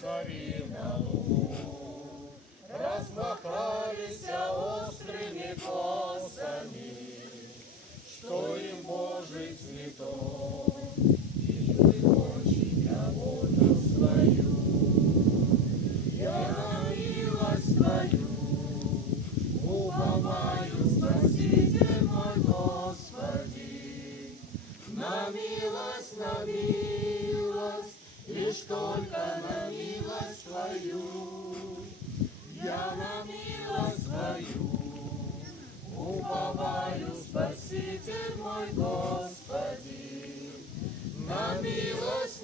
цари на лугу размахались острыми косами, что им Божий цветок и прикончить охоту свою. Я на милость Твою уповаю, Спаситель мой Господи, на милость, лишь только на милость Твою. Я на милость Твою уповаю, Спаситель мой Господи, на милость,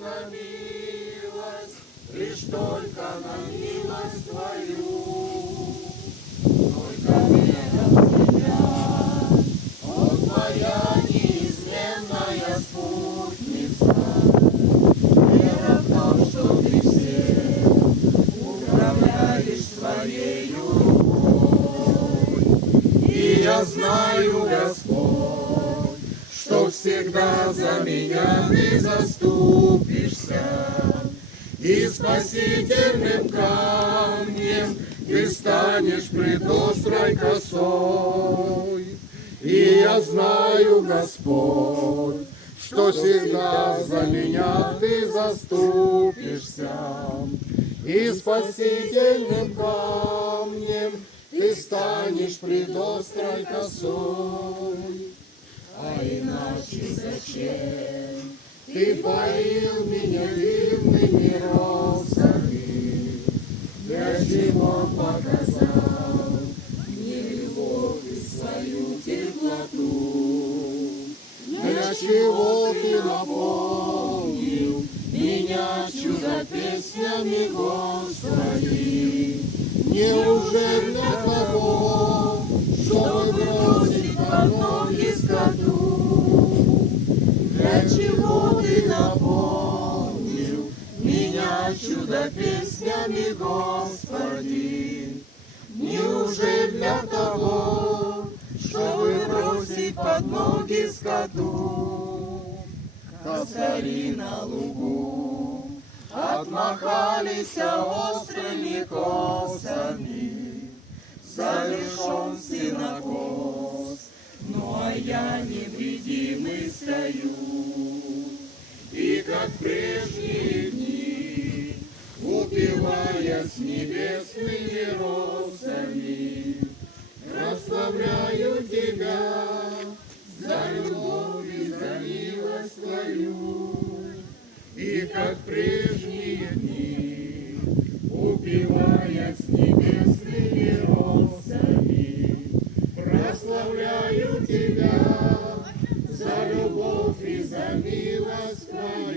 лишь только на милость Твою. Только вера в Тебя, о Твоя неизменная спутница, вера в том, что Ты всем управляешь Своею рукой. И я знаю, Господь, что всегда за меня Ты заступишься, и спасительным камнем Ты станешь пред острой косой. И я знаю, Господь, что всегда за меня Ты заступишься, и спасительным камнем Ты станешь пред острой косой. А иначе зачем Ты поил меня дивными росами? Для чего показал мне любовь и свою теплоту? Для чего Ты наполнил меня чудо-песнями, Господи? Неужели для того, чтобы бросить под ноги скоту? Для чего Ты наполнил меня чудо-песнями, Господи? Неужели для того, чтобы бросить под ноги скоту? Косари на лугу отмахались острыми косами за вершом сенокос, ну а я невредимый стою. И как в прежние дни, упивая с небесными росами, прославляю Тебя за любовь и за милость Твою. И как в прежние дни, упивая с небесными росами, прославляю Тебя за любовь и за милость Твою.